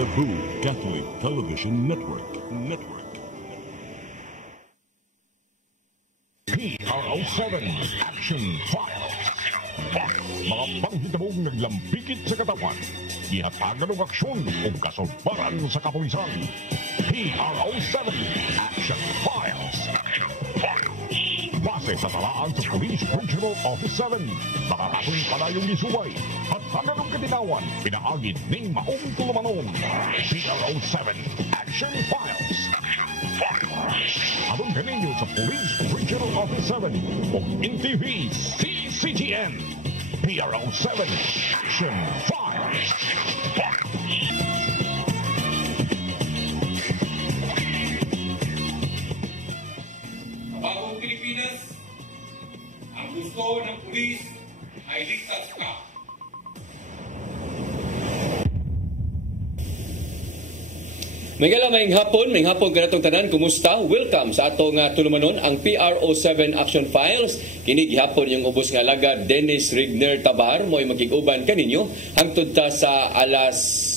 Cebu Catholic Television Network. PRO7 Action Files. Mga panghitabong naglambikit sa katawan. Ihatagan ng aksyon o kasulbaran sa kapulisan. PRO7 Action Files. Base sa talaan sa Police Regional Office 7. Nakakasong palayong isuway at hanggang katinawan pinaagid ng maong tulumanon. PRO7 Action Files. Abang kaninyo sa Police Regional Office 7 o NTV CCTN. PRO7 Action Files. Bagong Pilipinas, ang gusto ng pulis ay ligtas ka. May hapon ka natong tanan, kumusta? Welcome sa atong tulumanon ang PRO7 Action Files. Kini gihapon yung ubos nga alagad Dennis Rigner Tabar mo'y magig-uban kaninyo hangtod ta sa alas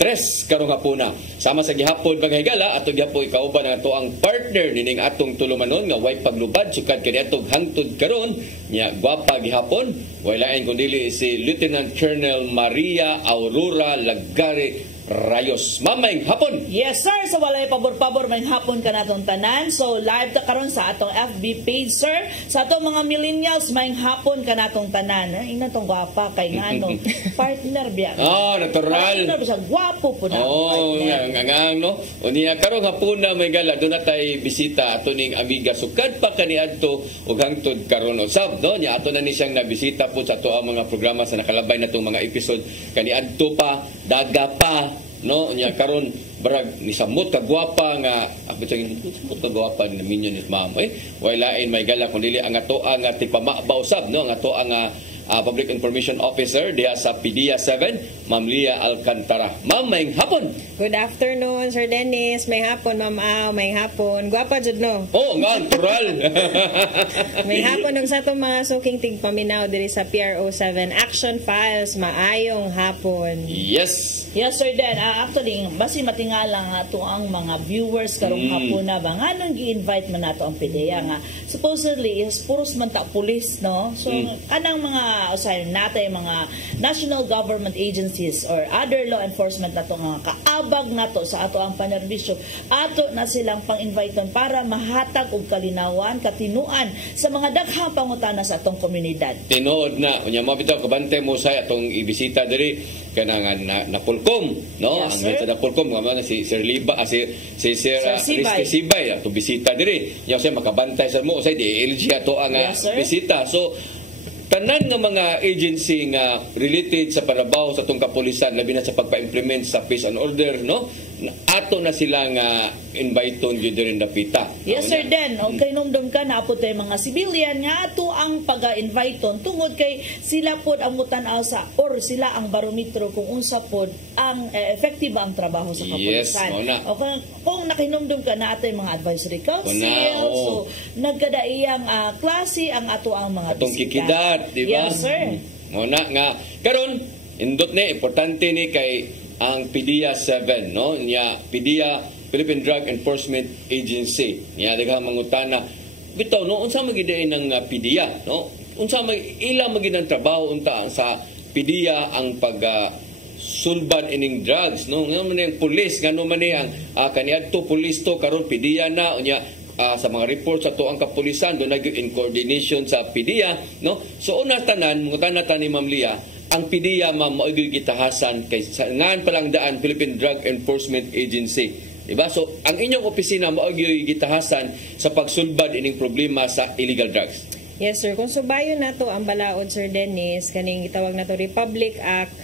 3 karong hapuna. Sama sa gihapon paghigala ato gihapon ikauban ato ang partner nining atong tulumanon nga way paglubad sukad kani atong hangtod karon nya gwapa gihapon way lain kundi si Lieutenant Colonel Maria Aurora Lagare Rayos. Mamayng hapon. Yes sir, sa walay pabor-pabor may hapon ka natong tanan. So live ta karon sa atong FB page sir. Sa atong mga millennials may hapon ka natong tanan. Ina tong gwapa kay ngano. Partner biya. Natural. Partner biya gwapo po na. Ngangang no. Unya karong hapon na may gala do na tay bisita ato ning amiga sukad pa kaniadto ug hangtod karon usab no. Nya ato na ni siyang nabisita po sa ato ang mga programa sa nakalabay natong mga episode kaniadto pa daga pa no nya karon barag ni samot ka gwapa nga ako samot ka gwapa ni minyo ni ma'am way lain may gala kun dili ang ato ang tipamabaw sab no ang ato ang Public Information Officer diha sa PDEA 7 Ma'am Lia Alcantara. Ma'am, may hapon. Good afternoon, Sir Dennis. May hapon, Ma'am Au. May hapon. Gwapa jud no. Natural. May hapon og sa atong mga suking tigpaminaw diri sa PRO7 Action Files. Maayong hapon. Yes. Yes sir Den. Actually, basi matingala nga ato ang mga viewers karong hapon na ba nganong gi-invite man nato ang PDEA nga supposedly is puros man ta pulis no. So kanang mga usahay natay mga national government agencies or other law enforcement nato nga kaabag nato sa ato ang panerbisyo ato na silang pang-inviteon para mahatag og kalinawan katinuan sa mga daghang pangutana sa atong komunidad. Tinuod na unya mo bitaw kabante mo sa atong ibisita diri kanang napulkom no yes, ang head sa napulkom nga si Sir Liba si Sir Rizky Sibay atong bisita diri nya say makabantay sa mo say di LG ato ang bisita so tanan nga mga agency nga related sa parabaw sa tong kapulisan labi na sa pagpa-implement sa peace and order no ato na sila nga inviteon gyud rin dapita. Yes sir Den, okay nomdom ka na po tay mga civilian nga ato ang pag-inviteon tungod kay sila pod ang mutan-aw sa or sila ang barometro kung unsa pod ang effective ang trabaho sa kapulisan. Yes, okay, kung nakinomdom ka na atay mga advisory council so nagkadaiyang klase ang ato ang mga atong kikidat di ba? Yes sir. Muna nga karon indot ni importante ni kay ang PDEA 7 no nya PDEA Philippine Drug Enforcement Agency nya daghang mangutana bitaw no unsa magiday ng PDEA no unsa ila magin ang trabaho unta sa PDEA ang pag sulban ining drugs no ngano man ang pulis ngano man ang kaniadto pulis to karon PDEA na unya sa mga reports sa tuang kapulisan do nag in coordination sa PDEA no so una tanan mangutana ta ni Ma'am Lia ang PDEA ma'am mao'y gitahasan kay ngan palang daan Philippine Drug Enforcement Agency diba so ang inyong opisina mao'y gitahasan sa pagsulbad ining problema sa illegal drugs. Yes sir, kung subayon nato ang balaod Sir Dennis kaning gitawag nato Republic Act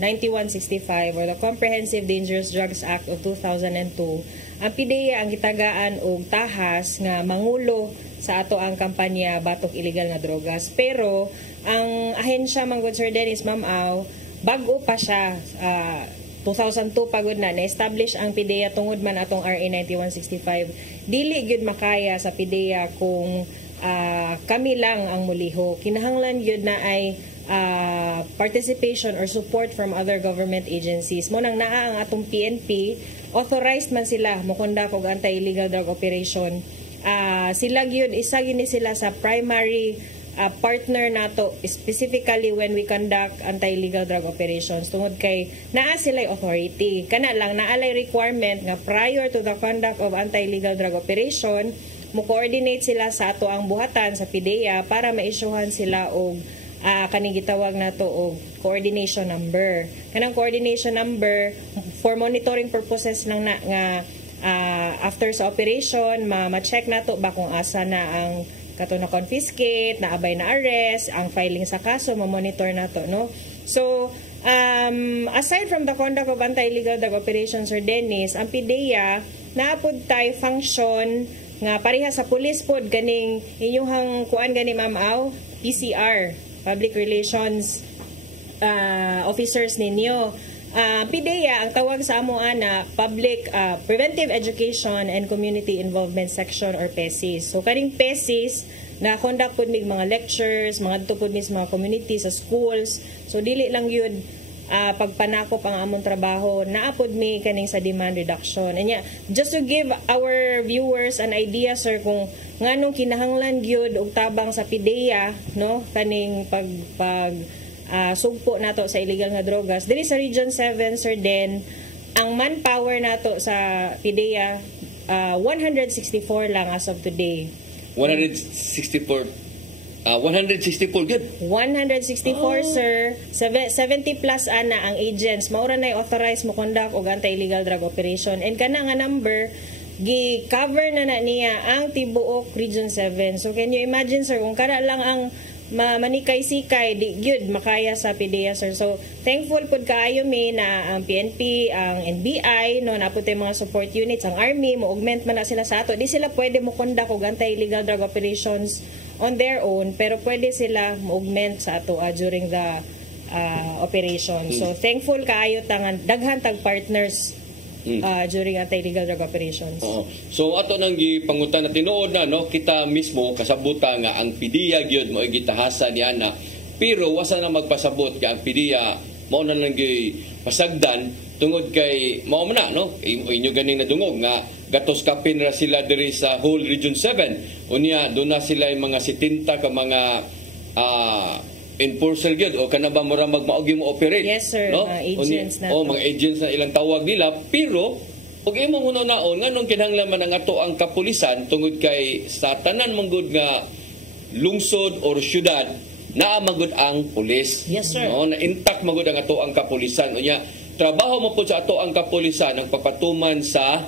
9165 or the Comprehensive Dangerous Drugs Act of 2002 ang PDEA ang gitagaan og tahas nga mangulo sa ato ang kampanya batok illegal nga drogas pero ang ahensya manggod Sir Dennis Ma'am Au bago pa siya 2002 pagod na-establish ang PDEA tungod man atong RA 9165 dili gyud makaya sa PDEA kung kami lang ang muliho kinahanglan gyud na ay participation or support from other government agencies. Mo nang naa ang atong PNP, authorized man sila mo conduct og anti-illegal drug operation. Sila gyud isa gini sila sa primary partner nato, specifically when we conduct anti-illegal drug operations, tungod kay naa sila authority. Kana lang naalay requirement nga prior to the conduct of anti-illegal drug operation, mo coordinate sila sa ato ang buhatan sa PDEA para ma-issuehan sila og kaning gitawag nato og coordination number. Kanang coordination number for monitoring purposes lang na nga after sa operation ma-check nato ba kung asa na ang kato na confiscate, na abay na arrest, ang filing sa kaso ma-monitor nato, no? So aside from the conduct of anti-illegal drug operations, Sir Dennis, ang PDEA naapod tay function nga pareha sa police pod ganing inyong kuan gani Ma'am Aw, PCR, Public Relations officers ninyo. PDEA, ang tawag sa amo na Public Preventive Education and Community Involvement Section or PECIS. So kaning PECIS na conduct pud mig mga lectures, mga tupod mis mga community sa schools. So dili lang yun pagpanakop ang among trabaho, naapod mi kaning sa demand reduction. And yeah, just to give our viewers an idea, sir, kung nganong kinahanglan gyud og tabang sa PDEA, no, kaning sugpo nato sa illegal nga drogas diri sa Region 7, Sir Den, ang manpower nato sa PDEA 164 lang as of today. 164 good. 164, sir. 70 plus ana ang agents. Maura na authorized mo conduct og anti-illegal drug operation. And kana nga number, gi-cover na niya ang tibuok Region 7. So can you imagine, sir, kung kada lang ang manikay-sikay, di gyud makaya sa PDEA, sir. So thankful pud kaayo mi na ang PNP, ang NBI, no, naputay mga support units, ang Army, mo augment man na sila sa ato. Di sila pwede mo conduct og anti-illegal drug operations on their own, pero pwede sila mo-augment sa ato during the operation. So thankful kaayo tangan daghan tag partners during anti-illegal drug operations. So ato nang gipangutan na tinuod na, no, kita mismo kasabuta nga ang PDEA gyud mo gitahasa ni ana, pero wasa na magpasabot kay ang PDEA mao na lang pasagdan tungod kay mao na, no, inyo ganing nadungog nga gatos kapin ra sila diri sa whole Region 7. Unya do na sila yung mga 70 ka mga enforcer gyud o kana ba mura magmaogi mo operate. Yes, sir. No? Agents na. Mga agents na ilang tawag nila, pero ug imo huno naon nganong kinahanglan man ang ato ang kapulisan tungod kay sa tanan manggod nga lungsod or syudad naa magud ang pulis. Yes, sir. No, na intact magud ang ato ang kapulisan. Unya trabaho mo po sa ato ang kapulisan ang papatuman sa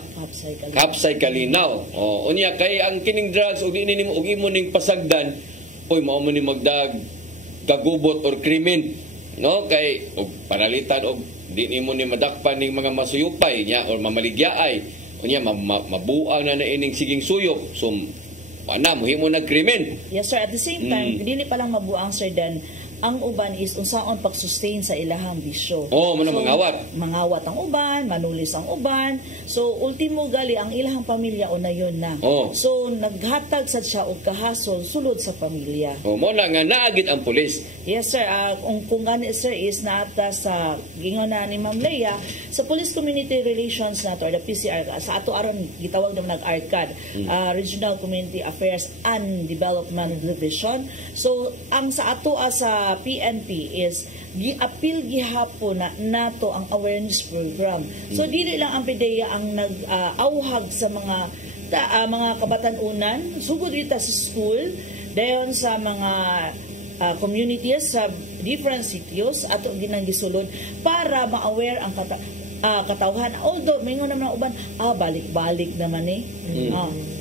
Hapsay Kalinaw. Unya kay ang kining drugs ug imo ning pasagdan, oy mao mo ni magdag kagubot or krimen, no, kay og paralitan og di nimo ni madakpan ning mga masuyupay niya or mamaligyaay unya mabuang na ining siging suyop, so ana mohimo nag krimen. Yes, sir. At the same time, dili pa lang mabuang, sir, Dan, ang uban is unsaon pag-sustain sa ilahang bisyo. Muna mangawat. Mangawat ang uban, manulis ang uban. So, ultimo gali, ang ilahang pamilya o na yun na. So, naghatag sad siya og kahasol sulod sa pamilya. Muna nga naagit ang pulis. Yes, sir. Kung gani, sir, is naata sa gingon na ni Ma'am Leia, sa Police Community Relations nato or the PCR, sa ato aron gitawag naman nag-ARCAD, Regional Community Affairs and Development Division. So, ang sa ato sa PNP is gi-appeal gihapon na nato ang awareness program. So dili lang ang PDEA ang nag-auhag sa mga kabatan-unan, sugod dito sa school, dayon sa mga communities sa different sitios ato ginang gisulod para ma-aware ang katawhan. Although mingon naman ang uban, balik-balik naman eh.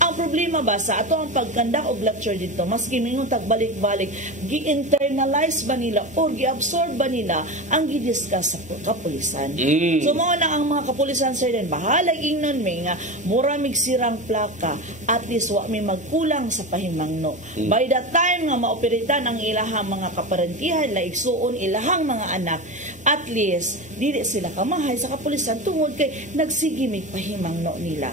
Ang problema ba sa ato ang pagkandak og lecture dito, maski mingon tagbalik-balik, gi-internalize ba nila o gi-absorb ba nila ang gi-discuss sa kapulisan? So mo na ang mga kapulisan, sir, din bahala ingnon may nga mura migsirang plaka, at least wa may magkulang sa pahimangno. By the time nga maoperitan ang ilahang mga kaparentihan, laigsuon ilahang mga anak, at least dili sila kamahay sa kapulisan tungod kay nagsigimig pahimangno nila.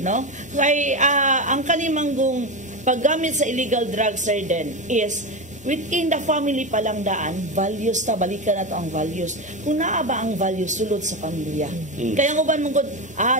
No? Kay ang kanimanggong paggamit sa illegal drugs, sir, din is within the family pa lang daan, values ta, balikan na to ang values. Kung naa ba ang values sulod sa pamilya. Kaya uban mong good,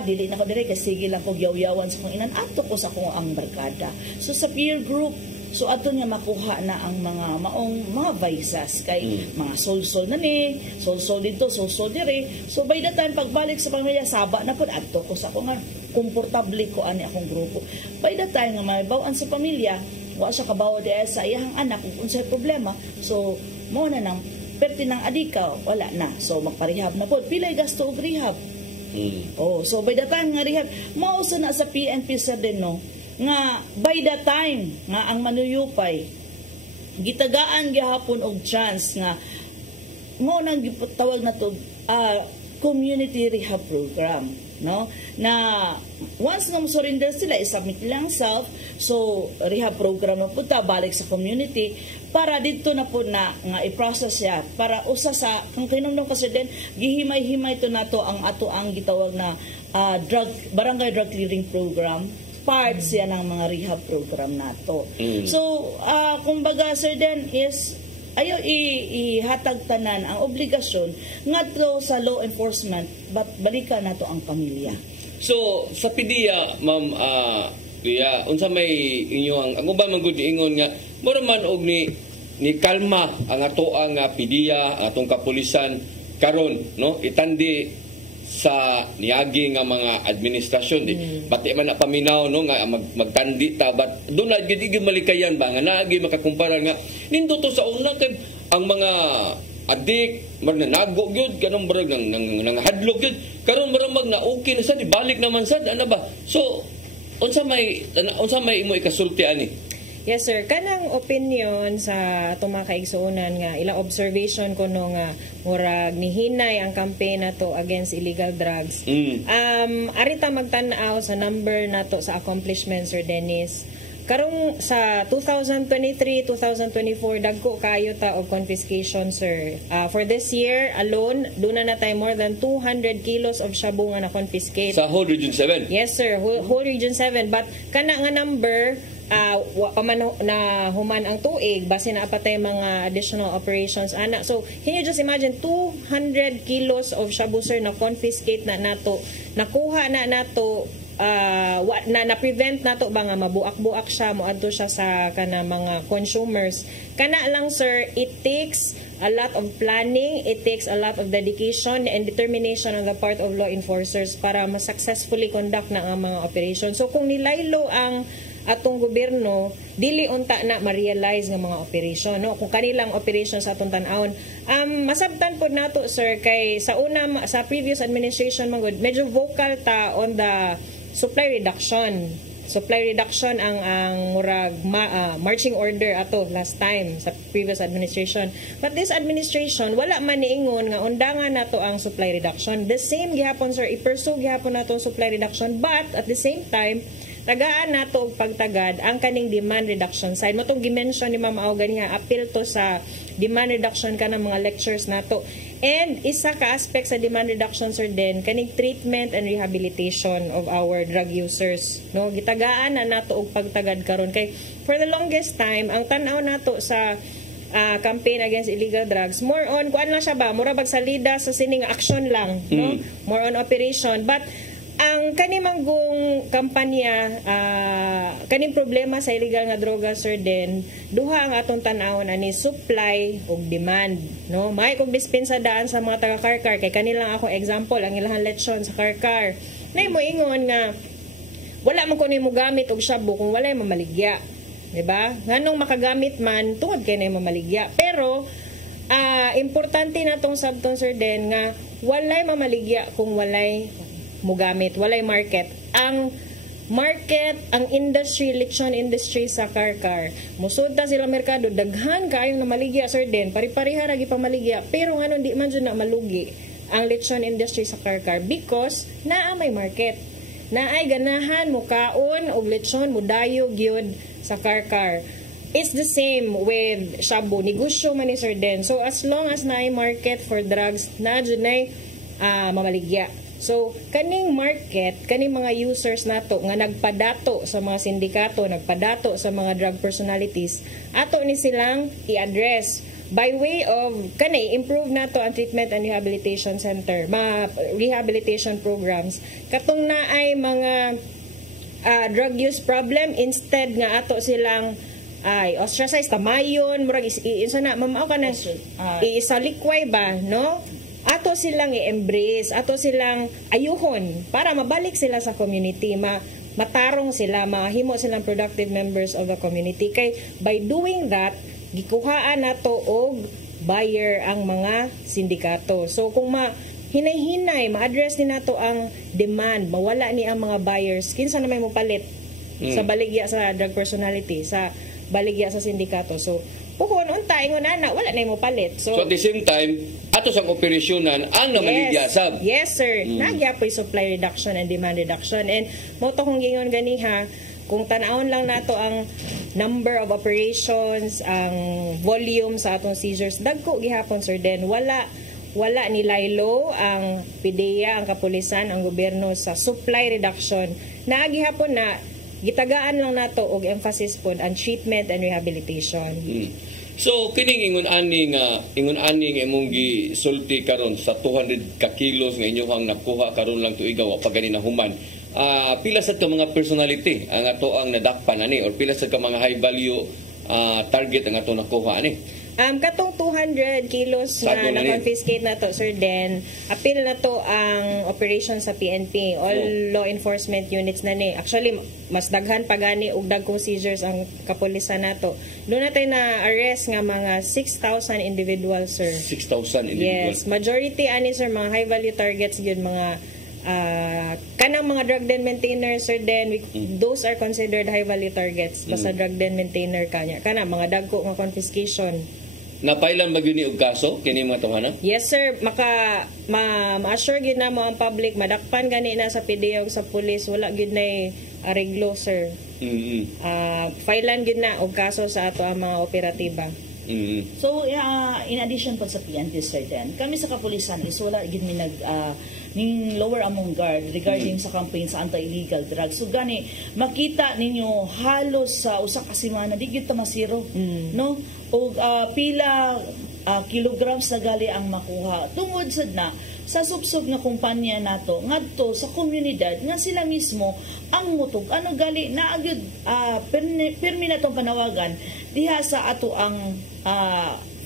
dili na ko dire kay sige lang ko yaw-yawan sa kong inan, ato ko sa kong ang barkada. So sa peer group, so ato nga makuha na ang mga vices kay mga sol-sol na ni, sol-sol dito, sol-sol dire. So by the time pagbalik sa pamilya, saba na pud adto ko sa akong komportable ko ani akong grupo. By the time nga mabawan sa pamilya, wa siya kabaw diya sa iyang anak kung unsay problema. So mo na nang perti ng adika, wala na. So magparehab na pud. Pilay gasto og rehab. So by the time nga rehab, mauso na sa PNP sa din no nga by the time nga ang manuyupay gitagaan gihapon og chance nga mo nang gitawag na to community rehab program, no, na once nga surrender sila, isubmit lang self, so rehab program na punta balik sa community para dito na po na nga i-process siya para usa sa kung kinumdum kasi din gihimay-himay to nato ang ato ang gitawag na barangay drug clearing program, part siya ng mga rehab program nato. So kumbaga sir Den is ayaw ihatag tanan ang obligasyon ngadto sa law enforcement, balikan nato ang pamilya. So sa PDEA, ma'am, unsa may inyo ang uban man gud ingon nga mura man og ni kalma ang ato ang PDEA, ang atong kapulisan karon, no, itandi sa niagi nga mga administrasyon di pati man na paminaw no nga magtandi ta but do na gid malikayan ba nga naagi makakumpara nga nindo to sa una kay ang mga adik magnanago gyud kanang barag nang hadlok gyud karon maramag na okay na sad ibalik naman sad ana ba. So unsa may imo ikasulti ani? Yes sir, kanang opinion sa atong mga kaigsuonan nga ilang observation ko no nga murag nihinay ang campaign nato against illegal drugs. Arita magtan-aw sa number nato sa accomplishments Sir Dennis. Karong sa 2023-2024 dagko kayo ta og confiscation sir. For this year alone, doon na tayo more than 200 kilos of shabu nga na confiscate. Sa whole Region 7? Yes sir, whole Region 7. But kana nga number na human ang tuig base na apatay mga additional operations ana. So can you just imagine 200 kilos of shabu sir na confiscate na nato, nakuha na nato, na prevent nato ba nga mabuak-buak siya, moadto siya sa kana mga consumers. Kana lang sir, it takes a lot of planning, it takes a lot of dedication and determination on the part of law enforcers para ma-successfully conduct na ang mga operation. So kung nilaylo ang atong gobyerno, dili unta na ma-realize nga mga operation, no? Kung kanilang operation sa atong tan-awon, masabtan po nato sir kay sa previous administration manggod medyo vocal ta on the supply reduction ang murag marching order ato last time sa previous administration. But this administration wala man niingon nga undangan nato ang supply reduction. The same gihapon sir, i-pursue gihapon nato ang supply reduction, but at the same time tagaan nato og pagtagad ang kaning demand reduction side. Matong gimension ni Ma'am Au ganiha, appeal to sa demand reduction ka ng mga lectures nato. And isa ka aspect sa demand reduction sir din kaning treatment and rehabilitation of our drug users, no, gitagaan na nato og pagtagad karon kay for the longest time ang tan-aw nato sa campaign against illegal drugs more on kuan lang siya ba, mura bag salida sa sining action lang, no, more on operation. But ang kanimanggong kampanya, kaning problema sa illegal nga droga sir din, duha ang atong tan-awon ani supply ug demand, no. May kog dispensa daan sa mga taga Karkar kay kanilang ako example ang ilang lechon sa Karkar. Nay mo ingon nga wala man kuno mo gamit og shabu kung walay mamaligya, di ba? Nganong makagamit man tungod kay nay mamaligya. Pero importante natong sabton sir din nga walay mamaligya kung walay mugamit, walay market. Ang market, ang industry, lechon industry sa Karkar, musud ta sila merkado, daghan kayong na maligya sir din, pari-pariha ragi pa maligya, pero nganon di man dyan na malugi ang lechon industry sa Karkar because naa may market, naay ganahan mo kaon og lechon mo dayo gyud sa Karkar. It's the same with shabu, negosyo man ni sir din. So as long as naay market for drugs, na dyan ay mamaligya. So kaning market, kaning mga users nato nga nagpadato sa mga sindikato, nagpadato sa mga drug personalities, ato ni silang i-address by way of improve nato ang treatment and rehabilitation center, mga rehabilitation programs. Katong na ay mga drug use problem, instead nga ato silang ay ostracize tamayon, murag isa na mamao ka na isalikway ba, no? Ato silang i-embrace, ato silang ayuhon para mabalik sila sa community, matarong sila, mahimo silang productive members of the community. Kay by doing that, gikuhaan nato og buyer ang mga sindikato. So kung hinay-hinay, ma-address din nato ang demand, mawala ni ang mga buyers, kinsa na may mopalit sa baligya sa drug personality, sa baligya sa sindikato. So puhon unta ingon ana wala na mo palit. So at the same time ato sang operasyonan ang namaligya-sab. Yes sir. Nagyapoy supply reduction and demand reduction. And mo to kung gingon ganiha, kung tan-awon lang nato ang number of operations, ang volume sa atong seizures, dagko gihapon sir. Then wala ni laylo ang PDEA, ang kapulisan, ang gobyerno sa supply reduction. Naagihapon na gitagaan lang nato og emphasis pod ang treatment and rehabilitation. So kining ingon ani nga imong gisulti karon sa 200 ka kilos nga inyong nakuha karon lang tuiga wa pa gani na human. Pila sa mga personality ang ato ang nadakpan ani or pila sa mga high value target ang ato nakuha ani? Katong 200 kilos na na-confiscate na to, sir, then appeal na to ang operation sa PNP. All law enforcement units na ni. Actually, mas daghan pa gani og dagkong seizures ang kapulisan na to. Doon natin na-arrest nga mga 6,000 individuals, sir. 6,000 individuals? Yes. Majority, ani, sir, mga high-value targets yun, mga kanang mga drug den maintainers, sir, then those are considered high-value targets. Basta drug den maintainer kanya. Kana, mga dagko nga confiscation. Napailan ba yun og kaso kini mga tawhana? Yes sir, ma-assure gyud na mo ang public, madakpan gani na sa PDEA sa pulis, wala gyud na areglo sir. Filean gyud na og kaso sa ato ang mga operatiba. So in addition po sa PNP sir, then kami sa kapulisan is wala gyud mi ning lower among guard regarding sa campaign sa anti-illegal drugs. So gani makita ninyo halos sa usa ka semana di gyud ta masiro, no? O pila kilograms na gali ang makuha tungod sad na sa subsub nga kumpanya nato ngadto sa komunidad nga sila mismo ang mutog ano gali na agyud permi na tong panawagan diha sa ato ang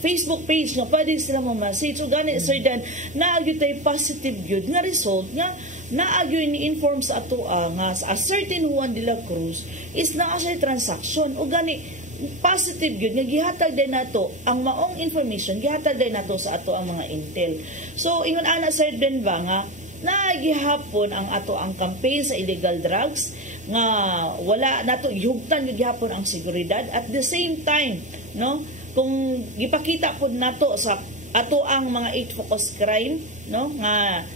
Facebook page nga pwede sila mo message. So gani sir dan naagyo tay positive gyud nga result nga naagyo ni inform sa ato nga a certain Juan de la Cruz is naa siya transaction o gani positive gyud nga gihatag din nato ang maong information, gihatag din nato sa ato ang mga intel. So ingon ana sir din ba nga nagihapon ang ato ang campaign sa illegal drugs nga wala nato ihugtan gyud gihapon ang seguridad at the same time, no, kung gipakita pod nato sa ato ang mga 8 focus crime, no, nga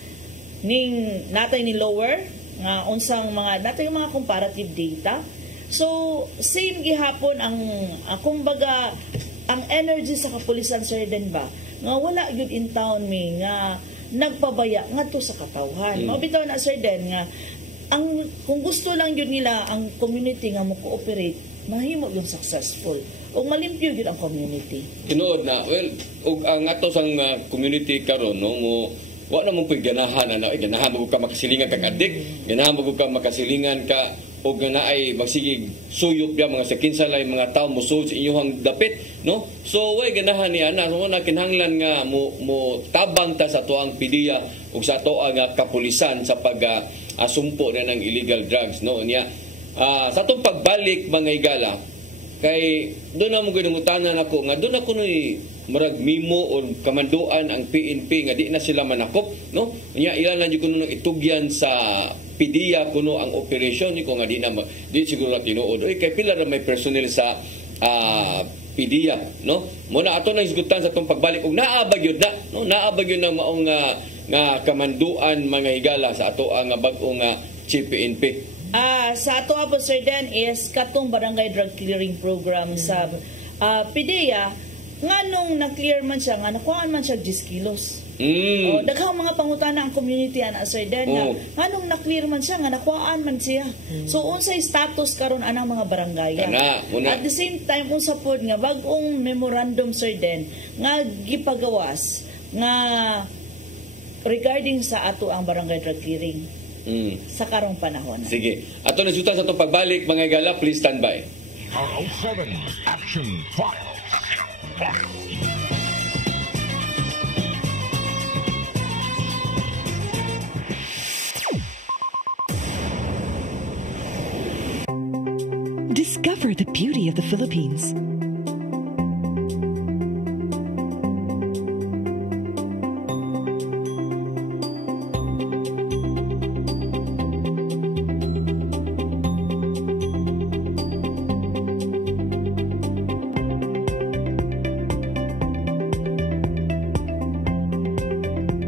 ning natay ni lower nga unsang mga natay mga comparative data. So same gihapon ang kumbaga ang energy sa kapulisan sir din ba nga wala gyud in town mi nga nagpabaya ngadto sa katawhan. Mabitaw na sir din nga ang kung gusto lang gyud nila ang community nga mo cooperate mahimo yung successful o malimpyo gyud ang community. Tinuod na og ang ato sang community karon no mo wa na mo ganahan ganahan mo ka makasilingan kag adik, ganahan mo ka makasilingan ka o ganaay magsigig suyop ya mga sakinsalay mga tao mo sa inyong dapit, no? So way ganahan ni ana so na kinahanglan nga mo tabang ta sa tuang PDEA ug sa ato nga kapulisan sa pag sumpo na ng illegal drugs, no? Niya sa atong pagbalik mga higala kay doon na mo ginungutanan ako nga doon ako noy marag mimo o kamanduan ang PNP nga di na sila manakop, no? Niya ilan lang kuno itugyan sa PDEA kuno ang operasyon ni ko nga di siguro na tinuod. Oy kay pila ra may personnel sa PDEA, no? Muna ato nang hisgutan sa atong pagbalik ug naabag yun na, no? Naabag yun ng maong nga kamanduan mga higala sa ato ang bag-ong Chief PNP. Sa ato po sir Dan is katong barangay drug clearing program sa PDEA nganong na-clear man siya, nga nakuhaan man siya 10 kilos. Mm. Daghang mga pangutana ang community ana Sir Den nga nganong na-clear man siya, nga nakuhaan man siya. So unsay status karon anang mga barangay. Kana, muna. At the same time unsa pod nga bag-ong memorandum Sir Den nga gipagawas nga regarding sa ato ang barangay drug clearing sa karong panahon. Sige. Ato na sa itong pagbalik, mga igala, please stand by. PRO7 Action Files. Discover the beauty of the Philippines.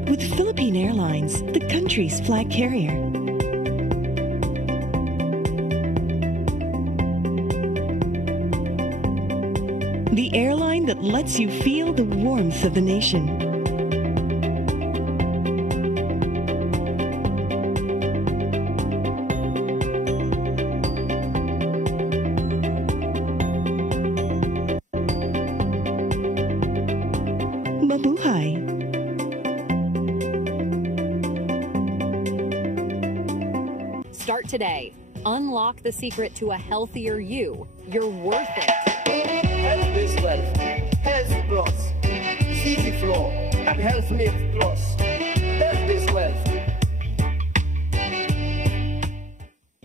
With Philippine Airlines, the country's flag carrier. The airline that lets you feel the warmth of the nation. Mabuhay. Start today. Unlock the secret to a healthier you. You're worth it. Health Base Wealth, Health Plus, CZ Flow, and Health Lift Plus. Health Base Wealth.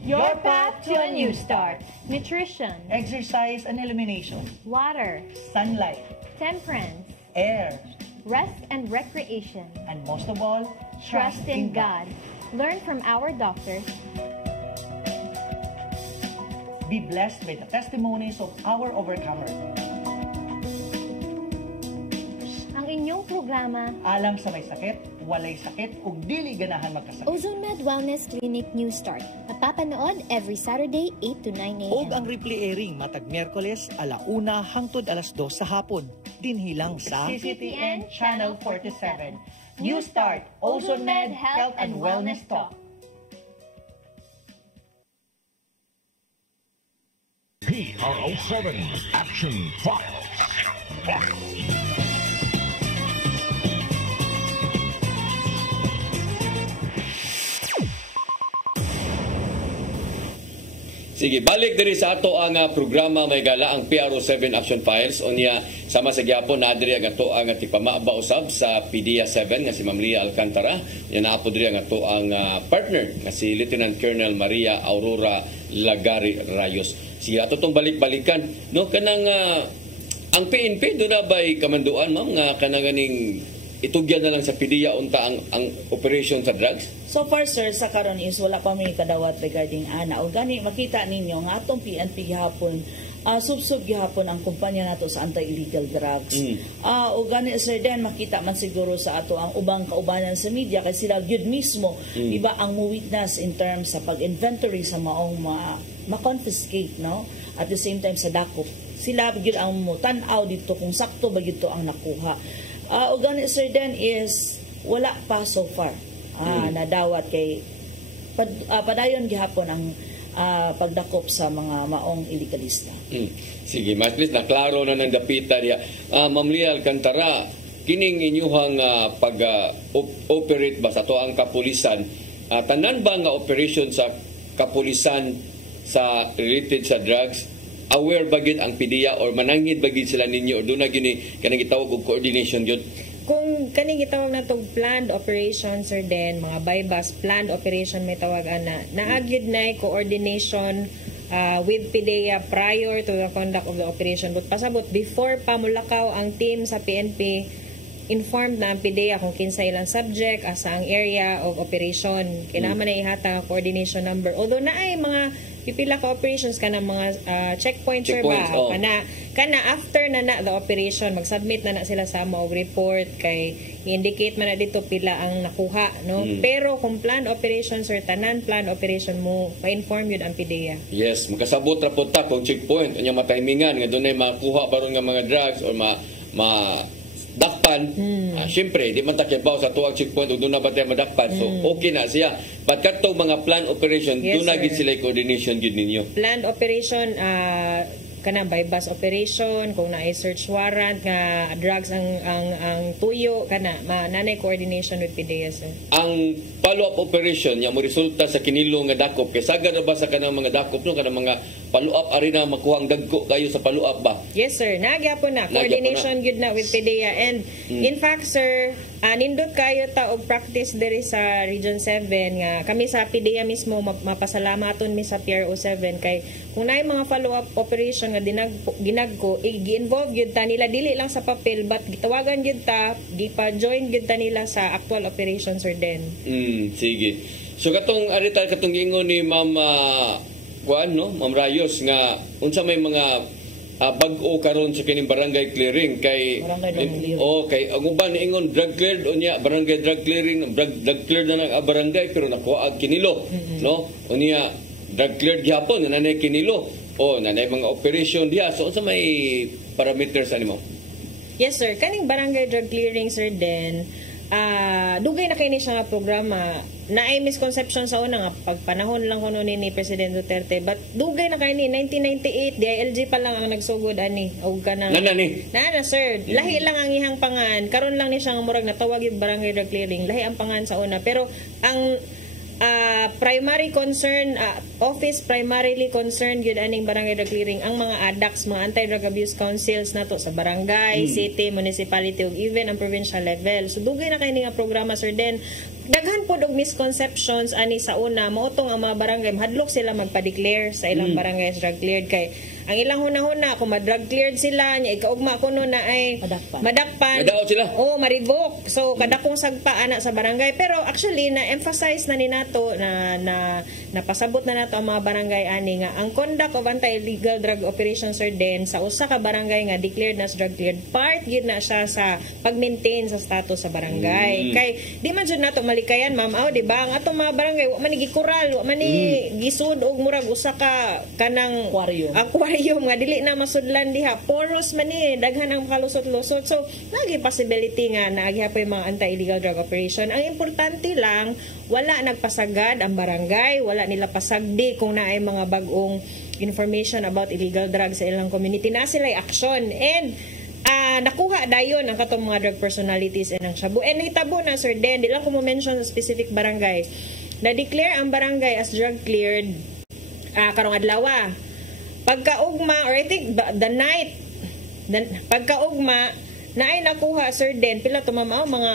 Your path to a new start. Nutrition, Exercise and elimination, water, sunlight, temperance, air, rest and recreation. and most of all, Trust in God. Learn from our doctors. Be blessed by the testimonies of our overcomers. Ang inyong programa, Alang sa may sakit, walay sakit, ug dili ganahan magkasakit. Ozone Med Wellness Clinic New Start. Napapanood every Saturday 8 to 9 a.m. Og ang replay airing matag Miyerkules 1:00 hangtod 2:00 sa hapon. Dinhilang sa CCTN Channel 47. New Start, Ozone Med Health and Wellness Talk. PRO7 Action Files. Sige, balik diri sa ato ang programa may gala ang PRO7 Action Files. Unya sama sa gyapon na diri ang ato ang tipamaba usab sa PDEA 7 nga si Ma'am Lia Alcantara. Yan na po diri ang ato ang partner nga si Lieutenant Colonel Maria Aurora Lagari Rayos. Sige, ato tong balik-balikan no kanang ang PNP do na bay kamanduan ma'am nga kanang ganing itugyan na lang sa PDEA unta ang operation sa drugs. So far sir, sa karon is wala pa may kadawat regarding ana. O gani makita ninyo nga atong PNP gihapon subsub gihapon ang kumpanya nato sa anti-illegal drugs. O gani sir den makita man siguro sa ato ang ubang kaubanan sa media kay sila gyud mismo iba ang witness in terms sa pag-inventory sa maong ma-confiscate no at the same time sa dakop. Sila gyud ang tan-aw dito kung sakto ba gyud to ang nakuha. O gani sir den is wala pa so far nadawat kay padayon gihapon ang pagdakop sa mga maong illegalista. Sige, mas please naklaro na ng dapita niya. Ma'am Lia Alcantara, kining inyuhang pag-operate ba sa to ang kapulisan, tanan ba nga operation sa kapulisan sa related sa drugs, aware ba gid ang PDEA or manangid ba gid sila ninyo or doon na gini kanang gitawag og coordination yun? Kung kaning gitawag na tong planned operations or then mga bypass planned operation may tawag ana naagyud na coordination with PDEA prior to the conduct of the operation but pasabot before pa mulakaw ang team sa PNP informed na ang PDEA kung kinsa ilang subject asa ang area of operation kinahanglan na ihatag ang coordination number although na ay mga pipila ka operations kana mga checkpoints or ba kana after na the operation mag-submit na sila sa og report kay indicate man na dito pila ang nakuha no pero kung planned operations or tanan planned operation mo pa-inform yun ang PDEA. Yes, makasabot ra pud ta kung checkpoint unya matimingan nga dunay makuha baron nga mga drugs or dakpan, syempre, di man takibaw sa tuwag checkpoint, doon na ba tayo madakpan? So, okay na siya. But katong mga planned operation, Yes, doon na sir. gid sila coordination gid ninyo. Planned operation, kana by bus operation, kung na search warrant nga drugs ang tuyo, kana nanay coordination with PDEA, sir. Ang follow-up operation, niya mo resulta sa kinilo nga dakop. Kaya sagad na ba sa kanang mga dakop, no? Kanang mga follow-up, ari na makuha ang dagko kayo sa follow-up ba? Yes, sir. Nagyapon na. Coordination good na with PDEA. And in fact, sir, nindot kayo ta og practice diri sa Region 7 nga kami sa PDEA mismo mapasalamaton mi sa PRO 7 kay kung naay mga follow-up operation nga ginagko, gi-involve gyud ta nila dili lang sa papel but gitawagan gyud ta, gipa-join gyud ta nila sa actual operations sir den. Sige. So katong arital katong gingon ni Ma'am Juan, no? Ma'am Rayos nga unsa may mga bag-o karon sa kining barangay clearing kay kay ang uban ingon drug cleared unya barangay drug clearing drug cleared na ang barangay pero nakuha ang kinilo, no? Unya drug cleared gyapon nanay kinilo nanay mga operation diha, so unsa may parameters animo? Yes sir, kaning barangay drug clearing sir den dugay na kay ni siya nga programa. Naay misconception sa una nga pagpanahon lang kuno ni President Duterte, but dugay na kay ni 1998 DILG pa lang ang nagsugod ani og kanang nana sir, lahi lang ang ihang pangan, karon lang ni siya nga murag natawag yung barangay drug clearing, lahi ang pangan sa una, pero ang primary concern office primarily concerned yun aning barangay drug clearing ang mga ADACs, mga anti-drug abuse councils nato sa barangay, city, municipality ug even ang provincial level. So dugay na kay ni nga programa sir den. Daghan pod og misconceptions ani sa una mootong ang mga barangay mahadlok sila magpa-declare sa ilang barangay drug cleared kay ang ilang hunahuna kung ma-drug cleared sila nya ikaugma kuno na ay madakpan sila ma-revoke, so kadakong sagpa ana sa barangay, pero actually na emphasize na ni nato na napasabot na nato ang mga barangay ani nga ang conduct of anti-illegal drug operations sir den sa usa ka barangay nga declared na drug cleared, part gid na siya sa pag-maintain sa status sa barangay. Kay di man jud nato malikayan ma'am, di ba ang atong mga barangay wa man ni gikural, wa man ni gisud og murag usa ka kanang aquarium nga dili na masudlan diha, poros man ni daghan ang kalusot-lusot, so nagi possibility nga naagihapoy mga anti-illegal drug operation. Ang importante lang wala nagpasagad ang barangay, wala nila pasagdi kung naay mga bag-ong information about illegal drugs sa ilang community, na sila'y action and nakuha dayon ang katong mga drug personalities and ang shabu. And hitabo na sir den, di lang ko mo-mention sa specific barangay na declare ang barangay as drug cleared karong adlaw. Pagkaugma, or I think the night pagkaugma na ay nakuha sir den, pila to ma'am, mga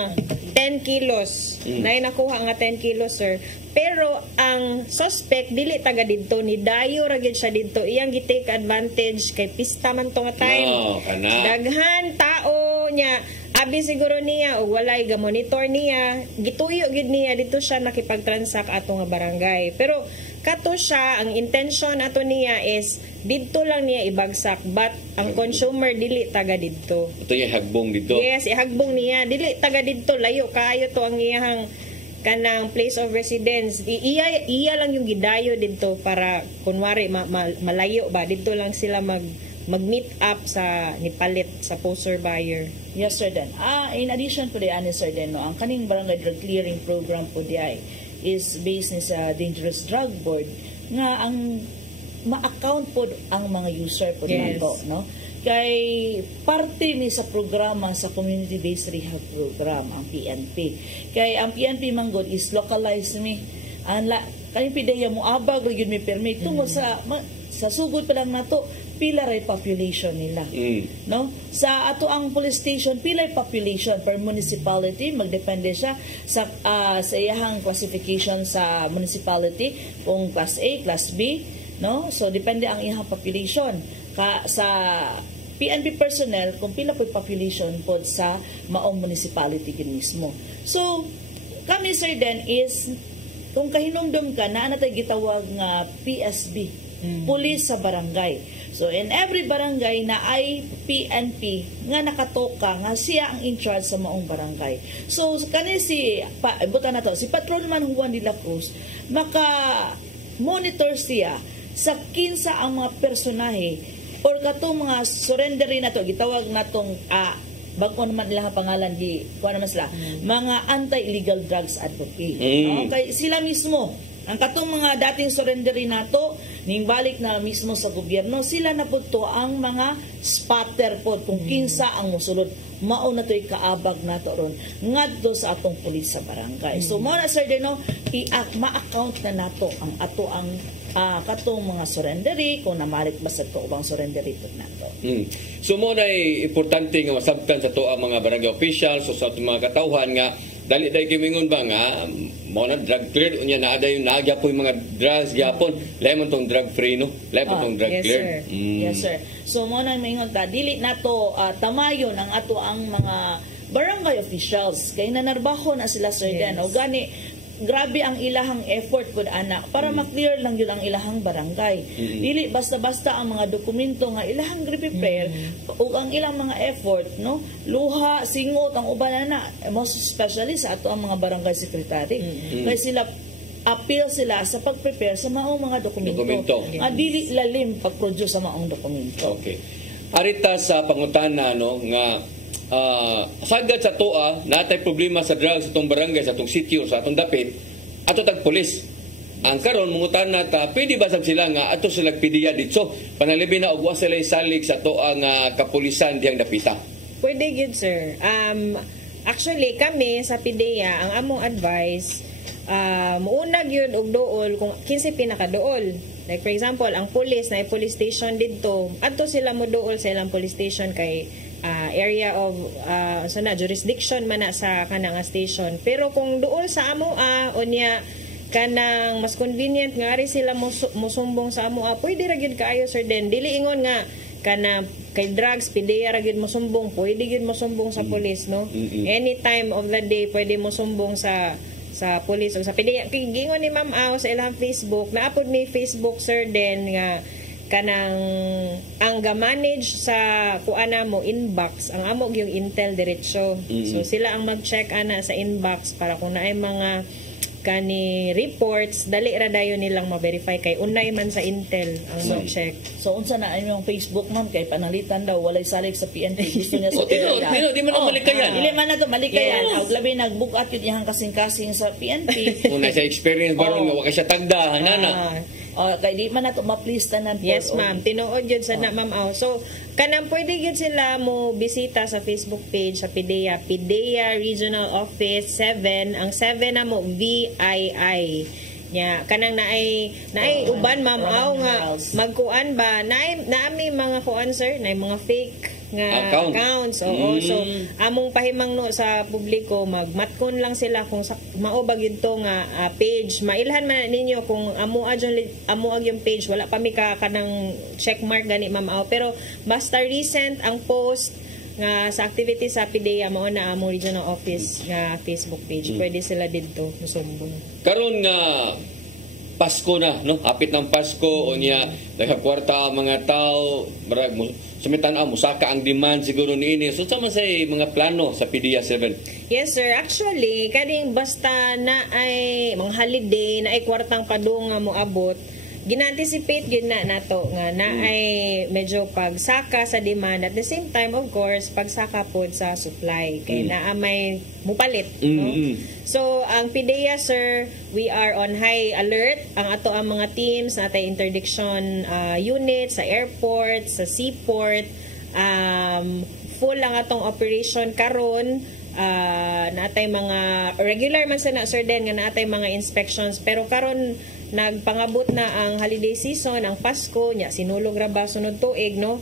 10 kilos na ay nakuha nga 10 kilos sir, pero ang suspect dili taga didto, ni dayo ra gyud siya didto, iyang gi-take advantage kay pista man to nga time, daghan tao nya abi siguro niya o walay ga monitor niya, gituyo gid niya dito siya nakipag-transact ato nga barangay, pero kato siya ang intention ato niya is didto lang niya ibagsak, but ang consumer dili taga didto. Ito yung hagbong dito. Yes, ihagbong niya dili taga didto, layo kayo to ang iyang kanang place of residence. Iya lang yung gidayo didto para kunwari malayo ba didto lang sila mag-meet up sa nipalit sa poster buyer. Yes sir den. In addition to the sir den, no, ang kaning barangay drug clearing program po di ay is based sa Dangerous Drug Board nga ang ma-account po ang mga user po nato, no? Kay parte ni sa programa sa Community-Based Rehab Program ang PNP. Kay ang PNP manggod is localized mi. Kani PDEA mo abag gyud mi permit tungod sa sugod pa lang nato pila ray population nila, no? Sa ato ang police station pila ray population per municipality, magdepende siya sa iyahang classification sa municipality kung class A, class B, no? So depende ang iyahang population sa PNP personnel kung pila po population po sa maong municipality mismo. So kami sir den is kung kahinumdum ka na natay gitawag nga PSB, police sa barangay. So in every barangay na ay PNP nga nakatoka nga siya ang in charge sa maong barangay. So kani si Patrolman Juan de la Cruz maka monitor siya sa kinsa ang mga personahe or katong mga surrendery na to gitawag natong bago naman nila ang pangalan di kuha naman sila mga anti-illegal drugs advocate. Okay, sila mismo ang katong mga dating surrendery nato ning balik na mismo sa gobyerno, sila na po to ang mga spotter po kung kinsa ang musulod. Mao na to'y kaabag nato ron ngadto sa atong pulis sa barangay. So mo na sir Deno, ma-account na nato ang ato ang katong mga surrendery kung namalit ba sa to ubang surrendery po nato. So mo na importante nga masabtan sa to ang mga barangay officials so sa mga katawhan nga dali kimingon ba nga mo na drug cleared unya na ada yung nagyapoy mga drugs gyapon lemon tong drug free no lemon tong drug cleared. Yes sir. So mo na mingon ta dili nato tamayon ang ato ang mga barangay officials kay nanarbaho na sila sir Dan o gani grabe ang ilahang effort pud anak para ma-clear lang yun ang ilahang barangay. Dili basta-basta ang mga dokumento nga ilahang prepare ug ang ilang mga effort no luha singot ang uban na most especially sa ato ang mga barangay secretary. Kay sila appeal sila sa pag-prepare sa maong mga dokumento. Dili lalim pag-produce sa maong dokumento. Okay. Arita sa pangutana no nga sagad sa toa natay problema sa drugs sa itong barangay, sa itong sitio, sa itong dapit ato tag polis. Ang karon mungutan nata pwede ba sab sila nga ato sila pidiya dito panalibi na og wa sila salig sa toa nga kapulisan diyang dapita. Pwede gyud sir. Actually kami sa PIDEA ang among advice muunag yun og dool kung 15 pinakadool. Like for example, ang police na police station dito, adto sila mo dool sa ilang police station kay area of jurisdiction man na sa kanang station. Pero kung dool sa amo onya kanang mas convenient nga ari sila musumbong sa amo pwede ra gyud kaayo sir Den. Dili ingon nga kana kay drugs PIDEA ra gyud mosumbong, pwede gyud mosumbong sa police no. Any time of the day pwede mosumbong sa police o sa PIDEA. Gingon ni Ma'am Aw sa ilang Facebook, naapod ni Facebook sir Den nga kanang ang ga-manage sa kuana mo inbox ang amo yung Intel diretso. So sila ang mag-check ana sa inbox para kung naay mga kani reports dali ra dayon nilang ma-verify kay unay man sa Intel ang mag-check. So unsa na yung Facebook ma'am kay panalitan daw walay salig sa PNP gusto niya sa Tino di man malikayan. Dili man na to malikayan. Og labi nagbukat yun iyang kasing-kasing sa PNP. Kung sa experience baron nga wa kay siya tagda nana. Kay di man nato ma-please tanan. Yes ma'am, tinuod yun sa na Ma'am Aw. So kanang pwede yun sila mo bisita sa Facebook page sa PIDEA Regional Office 7. Ang 7 na mo VII nya kanang naay uban Ma'am Aw nga magkuan ba naami mga kuan sir naay mga fake nga accounts. Oo. So among pahimangno sa publiko magmatkon lang sila kung mao ba gyud to nga page mailhan man ninyo kung amo yung page wala pa mi ka kanang check mark gani Ma'am Aw pero basta recent ang post nga sa activity sa PIDEA mao na among regional office nga Facebook page pwede sila didto musumbong karon nga Pasko na, no? Hapit ng Pasko, unya, nagkakwarta mga tao, sumitan musaka ang demand siguro niini. So, sama sa mga plano sa PIDEA 7? Yes, sir. Actually, kading basta na ay mga holiday, na ay kwartang padung nga mo abot, gina-anticipate yun na nato nga na ay medyo pagsaka sa demand at the same time of course pagsaka po sa supply kay naa may mupalit no? So ang PIDEA sir we are on high alert ang ato ang mga teams natay interdiction unit sa airport sa seaport full ang atong operation karon natay mga regular man sa na sir Den nga natay mga inspections pero karon nagpangabot na ang holiday season ang Pasko nya sinulog ra ba sunod tuig no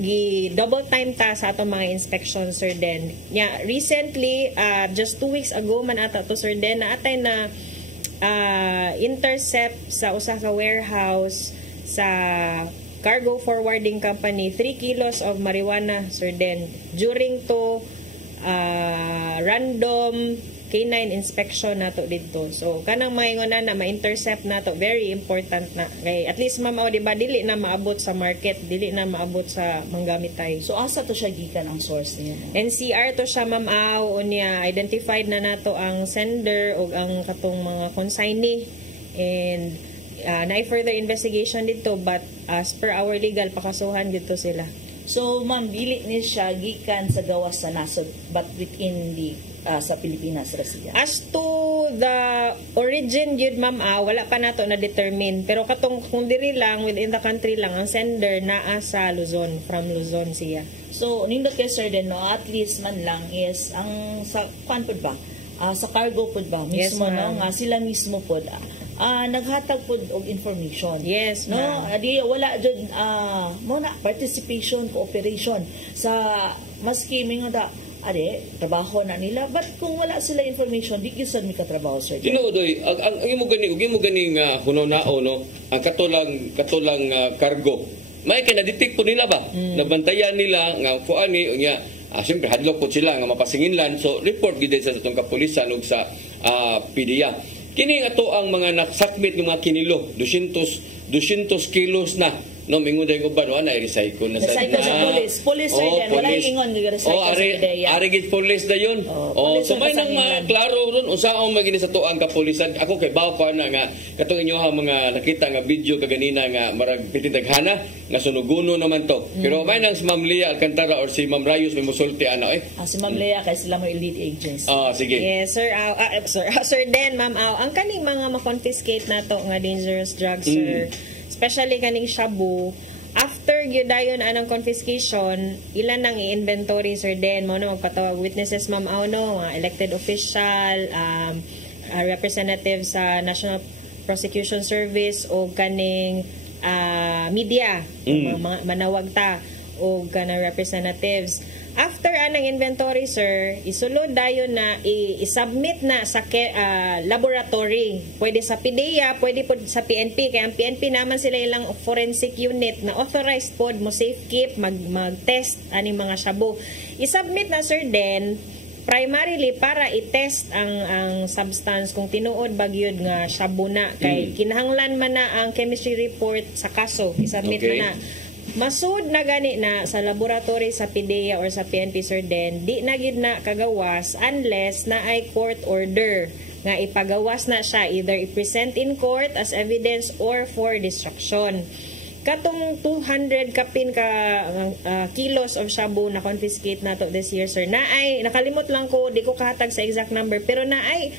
gi double time ta sa atong mga inspections sir Den nya recently just 2 weeks ago man ata to sir Den na atay na intercept sa usa ka warehouse sa cargo forwarding company 3 kilos of marijuana sir Den during to random K9 inspection nato dito. So kanang maingon na ma-intercept nato very important na kay at least Ma'am Aw di ba dili na maabot sa market, dili na maabot sa manggamitay. So asa to siya gikan ang source niya? NCR to siya Ma'am Aw unya identified na nato ang sender ug ang katong mga consignee and na further investigation dito but as per our legal pakasuhan gito sila. So, ma'am, dili ni siya gikan sa gawas sa nasod but within the sa Pilipinas ra siya. As to the origin yun, ma'am, wala pa nato na determine. Pero katong kung diri lang within the country lang ang sender naa sa Luzon, from Luzon siya. So, nindot kay sir din, no, at least man lang is ang sa kan pud ba? Sa cargo pud ba mismo, yes, no, nga sila mismo pud naghatag pud og information. Yes, no, adi wala jud mo na participation, cooperation sa maski mingon da trabaho na nila, but kung wala sila information di gyud sad mi katrabaho, sir. Tinuoy ang imo gani nga hunonao, no, ang katulang cargo may kay na-detect po nila ba? Nabantayan nila nga kuani unya siyempre hadlok po sila nga mapasinginlan, so report gid sa atong kapulisan ug sa PDEA. Kini ato ang mga nasakmit ng mga kinilo 200 kilos na no mingon day uban ana i-recycle na sa police sir wala ingon recycle sa PDEA. Ari gid police dayon. So may nang klaro ron unsaon magini sa tuang kapulisan. Ako kay bawo ko na nga katong inyo mga nakita nga video kaganina nga marag pitidaghana nga sunuguno naman to. Pero may nang si Ma'am Lea Alcantara or si Ma'am Rayos may musulti ana si Ma'am Lea kay sila mo elite agents. Sige. Yes, sir. Sir Den, ma'am, ang kaning mga ma-confiscate nato nga dangerous drugs, sir. Especially kaning shabu, after gyudayon anang confiscation, ilan nang i-inventory, sir Den, mo no magpatawag witnesses, ma'am, no, elected official, representative sa National Prosecution Service o kaning media, manawag ta o kanang representatives. After anang inventory, sir, isulod dayon na i-submit na sa laboratory. Pwede sa PDEA, pwede po sa PNP. Kaya ang PNP naman sila ilang forensic unit na authorized pod mo safe keep, mag-test aning mga shabu. I-submit na, sir, then primarily para i-test ang substance kung tinuod bagyod nga shabu na. Kay kinahanglan man na ang chemistry report sa kaso. I-submit man na. Masud na gani na sa laboratory sa PDEA or sa PNP, sir, Den, di na gid na kagawas unless na ay court order nga ipagawas na siya, either i-present in court as evidence or for destruction. Katong 200 kapin ka kilos of shabu na confiscate nato this year, sir, na ay nakalimot lang ko, di ko kahatag sa exact number, pero na ay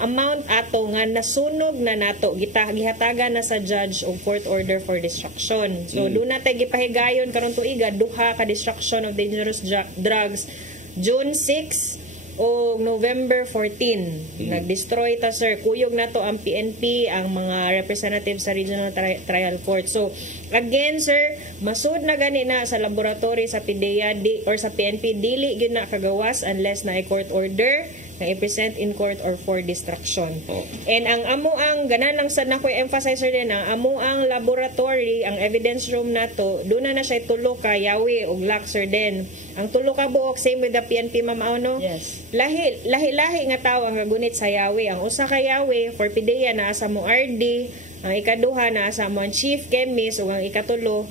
amount ato nga nasunog na nato gihatagan na sa judge o court order for destruction. So doon natin gipahigayon karon tuiga duha ka destruction of dangerous drugs June 6 o November 14. Nag-destroy ta, sir. Kuyog nato ang PNP, ang mga representatives sa regional trial court. So again, sir, masud na gani na sa laboratory sa PDEA or sa PNP, dili gyud na kagawas unless na ay court order na i-present in court or for destruction. And ang amo ang ganan lang sad na ko emphasizer din ang amo ang laboratory, ang evidence room nato, doon na siya tulo ka yawi og laxer din. Ang tulo ka buok same with the PNP, ma'am, no? Yes. Lahi nga tawo ang gunit sa yawi. Ang usa ka yawi for PDEA na asa mo RD, ang ikaduha na asa mo chief chemist ug ang ikatulo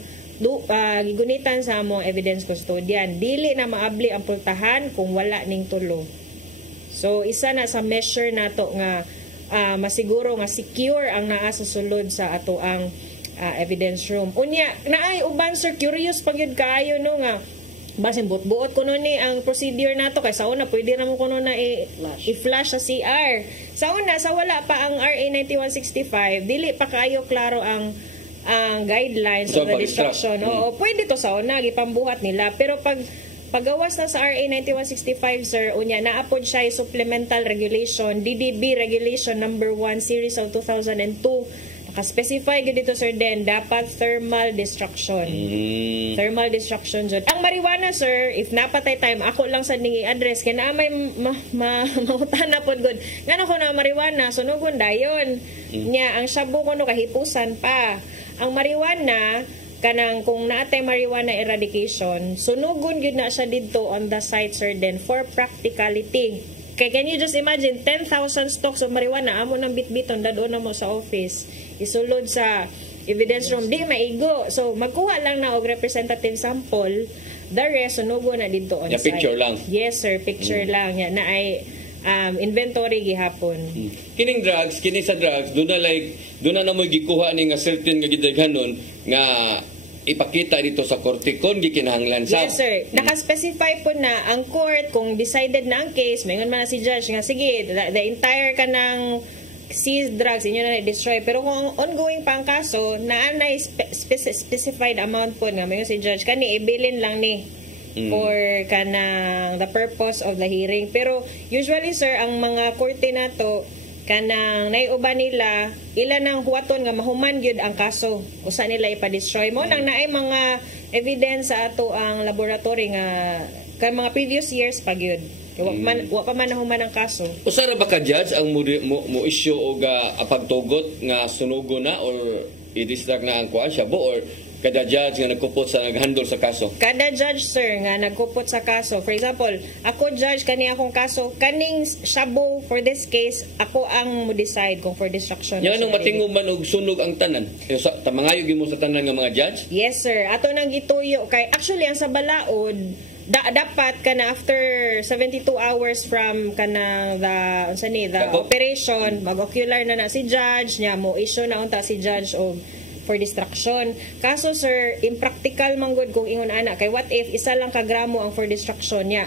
gigunitan sa mo evidence custodian. Dili na maabli ang pultahan kung wala ning tulo. So isa na sa measure nato nga masiguro nga secure ang naa sa sulod sa ato ang evidence room. Unya naay uban, sir, curious pag yun kaayo no nga basin buot kuno ni ang procedure nato kay sa una pwede ra mo kuno na i-flash sa CR. Sa una sa wala pa ang RA 9165 dili pa kaayo klaro ang guidelines of the destruction. Oo, pwede to sa una gipambuhat nila, pero pagawas na sa RA 9165, sir, unya naapod siya supplemental regulation, DDB regulation number 1 series of 2002. Naka-specify dito, sir, Den, dapat thermal destruction. Thermal destruction dyan. Ang marijuana, sir, if napatay time, ako lang sa ningi address, kaya na may mahutana po good. Nga ko na marijuana, sunugon dayon. Nya, ang shabu ko no, kahipusan pa. Ang marijuana, kanang kung naatay marijuana eradication, sunugon yun na siya dito on the site, sir, then for practicality. Kaya can you just imagine 10,000 stocks of marijuana amo nang bitbiton dadon na mo sa office, isulod sa evidence room, di maigo. So magkuha lang na og representative sample, the rest sunugon na dito on site. Picture lang. Yes, sir, picture lang. Ya na ay inventory gihapon. Kining drugs, kini sa drugs, doon na mo gikuha ni nga certain nga gidaghanon nga ipakita dito sa korte kon gikinahanglan sa. Yes sir. Naka-specify po na ang court kung decided na ang case, mayon man na si judge nga sige, the entire kanang seized drugs inyo na destroy, pero kung ongoing pa ang kaso na anay specified amount po nga mayon si judge kani ibilin lang ni for kanang the purpose of the hearing. Pero usually sir ang mga korte nato kanang naiuban nila ilan ang huwaton nga mahuman gyud ang kaso usa nila ipa-destroy mo nang naay mga evidence sa ato ang laboratory nga kay mga previous years pa gyud wa pa man nahuman ang kaso. Usa ra ba ka judge ang mo issue og pagtugot nga sunugo na or i-distract na ang kuan siya bo or kada judge nga nagkupot sa naghandle sa kaso? Kada judge sir nga nagkupot sa kaso. For example, ako judge kani akong kaso, kaning shabu for this case, ako ang mo decide kung for destruction. Yan ang matingog man og sunog ang tanan. Tamangayo gyud mo sa tanan nga mga judge? Yes sir. Ato nang gituyo kay actually ang sa balaod dapat kana after 72 hours from kanang the operation mag-ocular na si judge nya mo issue na unta si judge og for destruction. Kaso sir, impractical man gud kung ingon ana kay what if isa lang ka gramo ang for destruction niya.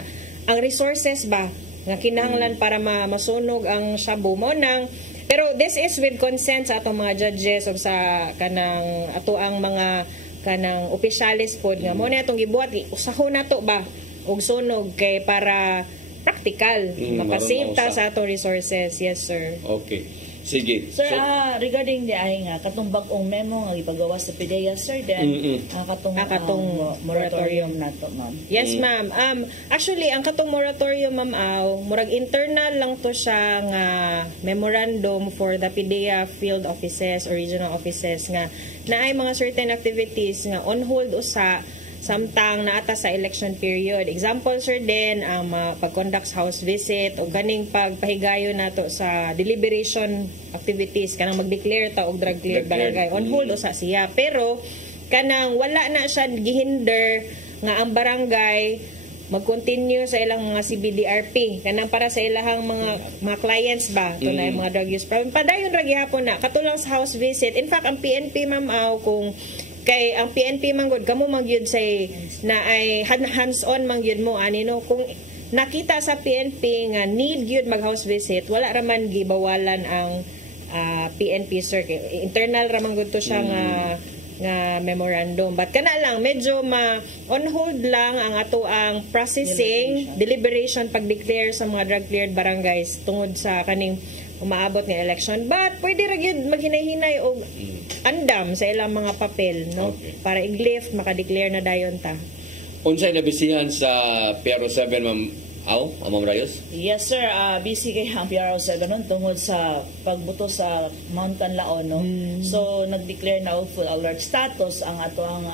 Ang resources ba nga kinahanglan para masunog ang shabu mo nang pero this is with consent sa atong mga judges o sa kanang ato ang mga kanang opisyalis pod nga mo na atong gibuhat usahon nato ba og sunog kay para practical makasave ta sa atong resources. Yes sir. Okay. Sige. Sir, regarding the ay nga katong bag-ong memo nga ipagawa sa PDEA sir then katong moratorium nato ma'am. Yes ma'am. Actually ang katong moratorium ma'am murag internal lang to siya nga memorandum for the PDEA field offices or regional offices nga naay mga certain activities nga on hold usa samtang naata sa election period. Example sir din ang pag-conduct house visit o ganing pagpahigayo nato sa deliberation activities kanang mag-declare ta og drug cleared barangay on hold usa siya. Pero kanang wala na siya gihinder nga ang barangay mag-continue sa ilang mga CBDRP kanang para sa ilahang mga clients ba tunay mga drug use problem padayon ra gihapon na katulang sa house visit. In fact ang PNP ma'am kung kay ang PNP manggod kamo mangyud say na ay hands-on mangyud mo anino kung nakita sa PNP nga need gyud mag house visit wala ra man gibawalan ang PNP sir kay internal ra manggod to siya nga memorandum but kana lang medyo on hold lang ang ato ang processing deliberation pag-declare sa mga drug cleared barangays tungod sa kaning umaabot nga election but pwede ra gyud maghinay-hinay og andam sa ilang mga papel no para i-lift maka-declare na dayon ta. Unsay nabisihan sa PRO7 ma'am Ma'am Rayos? Yes sir, busy kay ang PRO7 nun tungod sa pagbuto sa Mountain Laon no. So nag-declare na og full alert status ang ato ang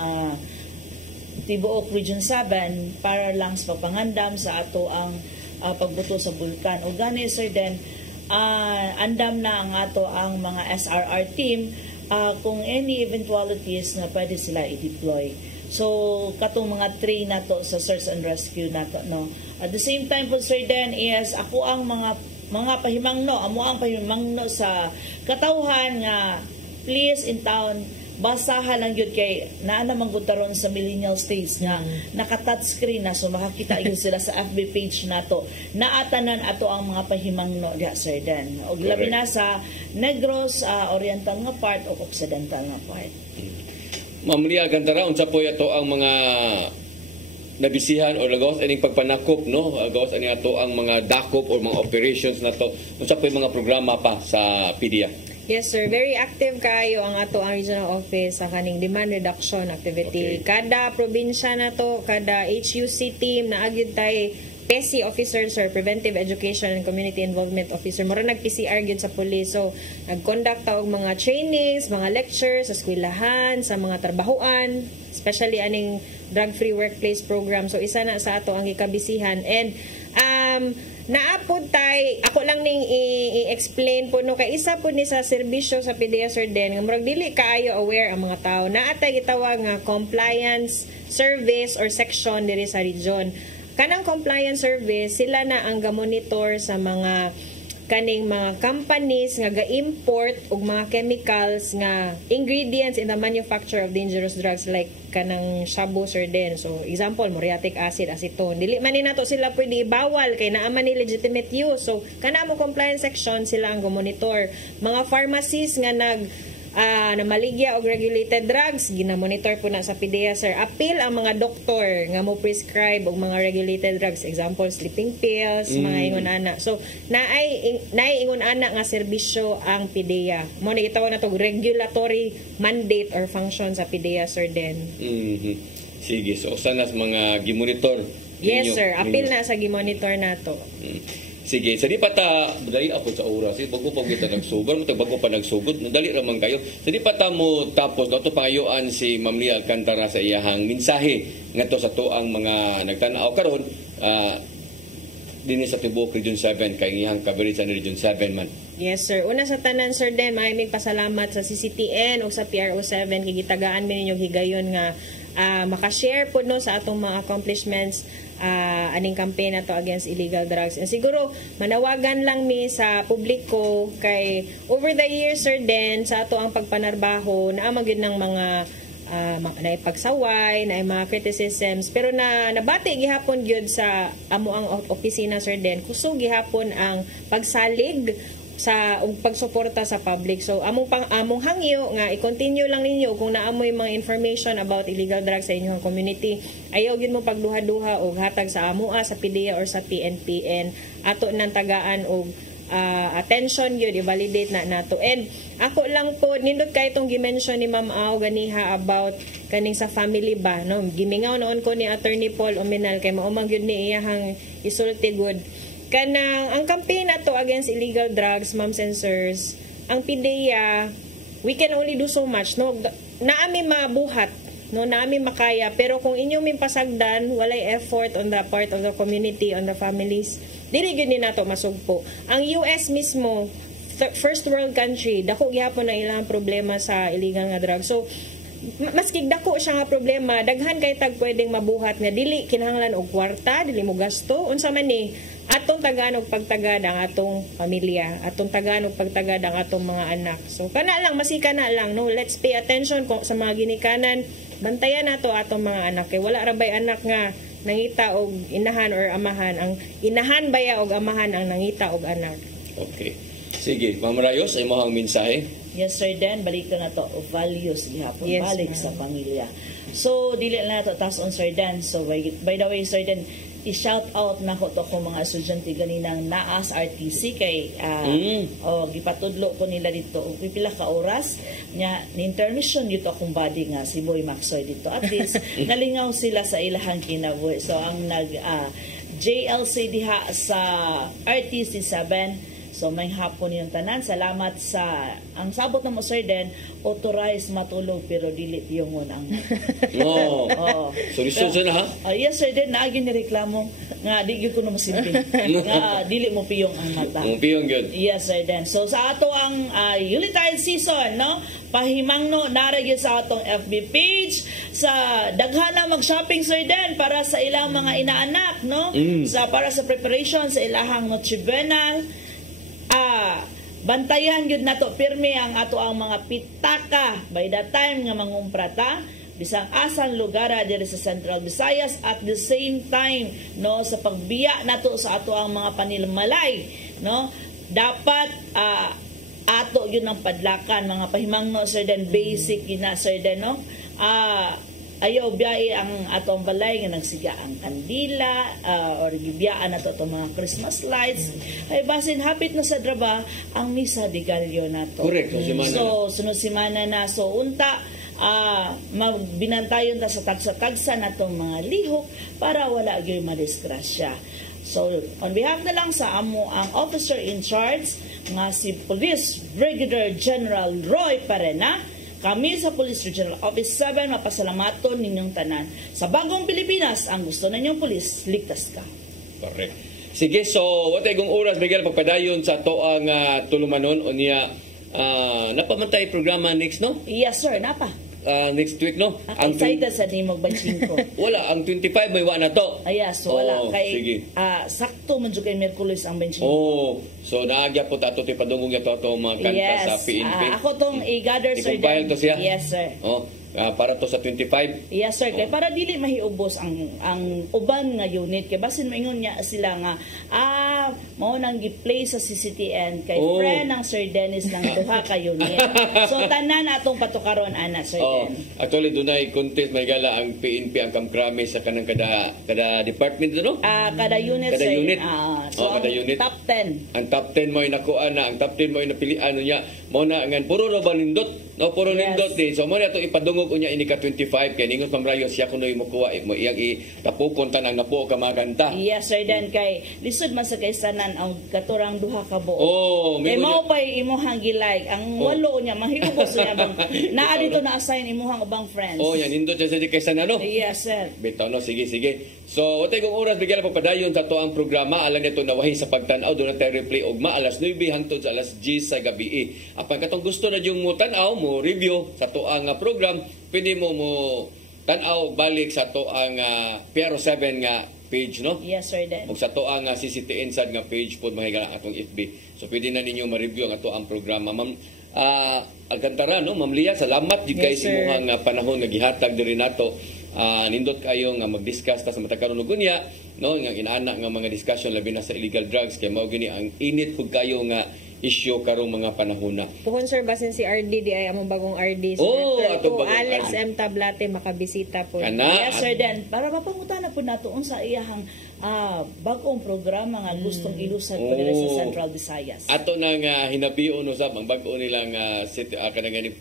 Tibuok Region 7 para lang sa pagpangandam sa ato ang pagbuto sa bulkan. O gani sir then andam na ang ato ang mga SRR team kung any eventualities na pwede sila i-deploy. So katong mga train nato sa search and rescue nato no. At the same time po sir then is ako ang mga pahimangno amo ang pahimangno sa katawhan nga please in town basahan lang yun kay naanamang gutaron sa millennial states nga naka-touchscreen na so makakita yun sila sa FB page nato naatanan ato ang mga pahimangno diha sir then og labi na sa Negros oriental nga part o occidental nga part. Ma'am Lia Gantara unsa po ato ang mga nabisihan o lagawas aning pagpanakop no lagawas ani ato ang mga dakop o mga operations nato unsa po yung mga programa pa sa PDEA? Yes sir, very active kayo ang ato ang regional office sa kaning demand reduction activity. Kada probinsya na to, kada HUC team na agyud tay PESI officers or Preventive Education and Community Involvement Officer. Mura nag-PCR gyud sa police. So, nag-conduct ta og mga trainings, mga lectures sa eskwelahan, sa mga trabahuan, especially aning drug-free workplace program. So, isa na sa ato ang gikabisihan. And naapod tay ako lang ning i-explain po no kay isa po ni sa serbisyo sa PDEA sir den nga murag dili kaayo aware ang mga tao naatay gitawag nga compliance service or section diri sa region kanang compliance service sila na ang ga-monitor sa mga kaning mga companies nga ga-import og mga chemicals nga ingredients in the manufacture of dangerous drugs like kanang shabu sir din. So example, muriatic acid, acetone. Dili man ni nato sila pwede ibawal kay naa man ni legitimate use. So kana mo compliance section sila ang go-monitor. Mga pharmacies nga na maligya og regulated drugs ginamonitor po na sa PDEA sir. Apil ang mga doktor nga mo prescribe og mga regulated drugs, example sleeping pills, mga ingon ana. So naay ingon ana nga serbisyo ang PDEA. Mo ni gitawag na to regulatory mandate or function sa PDEA sir den. Sige, so sana sa mga gimonitor. Yes sir, apil na sa gimonitor nato. Sige, sa di pa ta, dali ako sa oras, bago pa kita nagsugod, bago pa nagsugod, dali raman kayo. Sa di pa ta mo tapos, dato pangayoan si Ma'am Lia Alcantara sa iyahang mensahe nga to sa to ang mga nagtanaw karon din sa Tibok Region 7, kay iyahang coverage sa Region 7 man. Yes sir. Una sa tanan sir den, maraming pasalamat sa CCTN o sa PRO7 kay gitagaan mi ninyong higayon nga makashare po no sa atong mga accomplishments aning campaign na to against illegal drugs. And siguro manawagan lang mi sa publiko kay over the years sir den sa ato ang pagpanarbaho naa magyud ng mga naipagsaway, na mga criticisms, pero nabati gihapon gyud sa amo ang opisina sir den kusog gihapon ang pagsalig sa pagsuporta sa public. So among hangyo nga i-continue lang ninyo kung naamoy mga information about illegal drugs sa inyong community. Ayaw gyud mo pagduha-duha og hatag sa AMUA, sa PDEA or sa PNPN ato nang tagaan og attention yun, i-validate na nato. And ako lang po, nindot kayo itong gimension ni Ma'am Au ganiha about kaning sa family ba, no? Gimingaw noon ko ni Attorney Paul Omenal kay maumang yun ni iyahang isulti good. Kanang, ang campaign na to against illegal drugs, ma'am sensors, ang PDEA, we can only do so much, no? Naami mabuhat, no? Naami makaya, pero kung inyong mimpasagdan, walay effort on the part of the community, on the families, dili gyud ni nato masugpo. Ang US mismo, first world country, dako gyapon ang ilang problema sa illegal nga drugs. So maski dako siya nga problema, daghan kay tag pwedeng mabuhat nga dili kinahanglan og kwarta, dili mo gasto. Unsa man ni atong tagaan og pagtagad ang atong pamilya, atong tagaan og pagtagad ang atong mga anak. So kana lang, masika na lang, no? Let's pay attention sa mga ginikanan. Bantayan nato atong mga anak kay wala ra bay anak nga nangita og inahan or amahan. Ang inahan baya og amahan ang nangita og anak. Okay. Sige, Ma'am Rayos, ay mo ang mensahe. Yes sir Dan, balik na to values gihapon, yes, balik sa pamilya. So dili na to taas on sir Dan. So by the way sir Dan, i-shout out na ko to kung mga estudyante ganinang naas RTC kay gipatudlo ko nila dito og pipila ka oras nya ni intermission dito akong body nga si Boy Maxoy dito. At least nalingaw sila sa ilahang kinabuhi. So ang nag JLC diha sa RTC 7. So may hapon yung tanan. Salamat sa ang sabot na mo sir Den, authorized matulog pero dili yung ang no. So lisod na ha? Yes sir Den, naagi ni reklamo nga di gyud ko na masimpi. Nga dili mo piyong ang mata. Mo piyong gyud. Yes sir Den. So sa ato ang Yuletide season, no? Pahimangno nara gyud sa atong FB page sa daghana mag-shopping sir Den para sa ilang mga inaanak, no? Para sa preparation sa ilahang nutritional. Bantayan gyud nato pirmi ang ato ang mga pitaka by the time nga mangumprata bisang asang lugar diri sa Central Visayas at the same time no sa pagbiya nato sa ato ang mga panilmalay, no? Dapat ato gyud ang padlakan mga pahimangno sir Den, basic ina sir Den, no? Ayaw biyahe ang atong balay nga nagsiga ang kandila or gibiyaan nato itong mga Christmas lights. Ay basin hapit na sa draba ang misa de Gallo nato. Correct. So sunod semana na. So unta magbinantayon ta sa tagsa-tagsa natong mga lihok para wala gyud madisgrasya. So on behalf na lang sa amo ang officer in charge nga si Police Brigadier General Roy Parena, kami sa Police Regional Office 7 mapasalamaton ninyong tanan. Sa bagong Pilipinas, ang gusto ninyong pulis, ligtas ka. Correct. Sige, so what ay gong oras Miguel pagpadayon sa to ang tulumanon o niya napamantay programa next, no? Yes sir, napa. next week, no? Excited sa ni mag-banching ko. Wala, ang 25 may na to. So wala. Sige. Sakto man dyan kay Miyerkules ang benching. So naagya po tato ti padungong ito mga kanta sa PNP. Ako tong i-gather, sir. I-compile to siya? Yes, sir. Para to sa 25? Yes, sir. Kaya para dili mahiubos ang uban nga unit. Kaya basin maingon niya sila nga, mao nang gi-play sa CCTN kay friend ng Sir Dennis ng duha ka unit. So tanan atong patukaron ana, Sir Den. Actually, dunay contest may gala ang PNP ang kamkrame sa kanang kada department, no? Kada unit, kada sir. Unit. So kada unit. Top 10. Ang top 10 mo nakuha na, ang top 10 mo napilian niya. Mo na ngan puro ra ba nindot? No, puro nindot din. So mo na to ipadungog unya ini ka 25 kay ningon pamrayo siya kuno mo kuha mo iyang itapukon tanang napuo ka mga kanta. Yes, sir. Den kay lisod man sa kaysanan ang katurang duha ka buo. Kay mao pay imuhang gilag ang walo niya mahigugos niya bang naa dito na assign imuhang ubang friends. Yan nindot sa di kaysanan, no? Yes, sir. Bitaw, no, sige. So watay kong oras bigyan pa padayon sa toang programa alang nito nawahi sa pagtan-aw do na tayo replay ugma alas 9 hangtod sa alas 10 sa gabi. Apan katong gusto na yung mo tan-aw mo review sa toang program, pwede mo tan-aw balik sa toang Piero 7 nga page, no? Yes, sir. Den. Ug sa toang CCTN sad nga page pod mahiga atong FB. So pwede na ninyo ma-review ang toang programa. Ma'am Alcantara, no? Ma'am Lia, salamat di kay sa imong panahon nga gihatag diri nato. Nindot kayo nga mag-discuss ta sa matakaron ug unya, no? Nga inaana nga mga discussion labi na sa illegal drugs kay mao gini ang init pud kayo nga issue karong mga panahon na. Puhon sir basin si RD di ay among bagong RD. Ato Alex M. Tablate makabisita po. Yes, sir. Den para mapangutan po nato unsa iyahang bagong programa nga gustong ilusad pa nila sa Central Visayas. Ato nang hinabion usab ang bag-o nilang kanang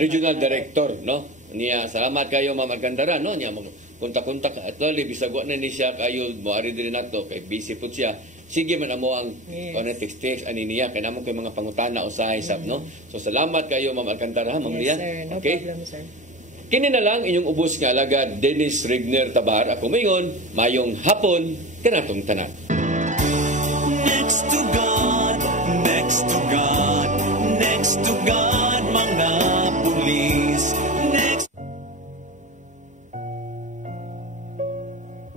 regional director, no? Niya salamat kayo Ma'am Alcantara, no? Niya kontak-kontak actually bisag wa na ni siya kayo moari diri nato kay busy pud siya. Sige man amo ang text ani niya kay namo kay mga pangutana usahay sab, no? So salamat kayo Ma'am Alcantara, Ma'am Lia. Yes, sir. No problem, sir. Kini na lang inyong ubos nga alagad Dennis Regner Tabar. Ako mayon, mayong hapon kanatong tanan. Next to God, next to God, next to God.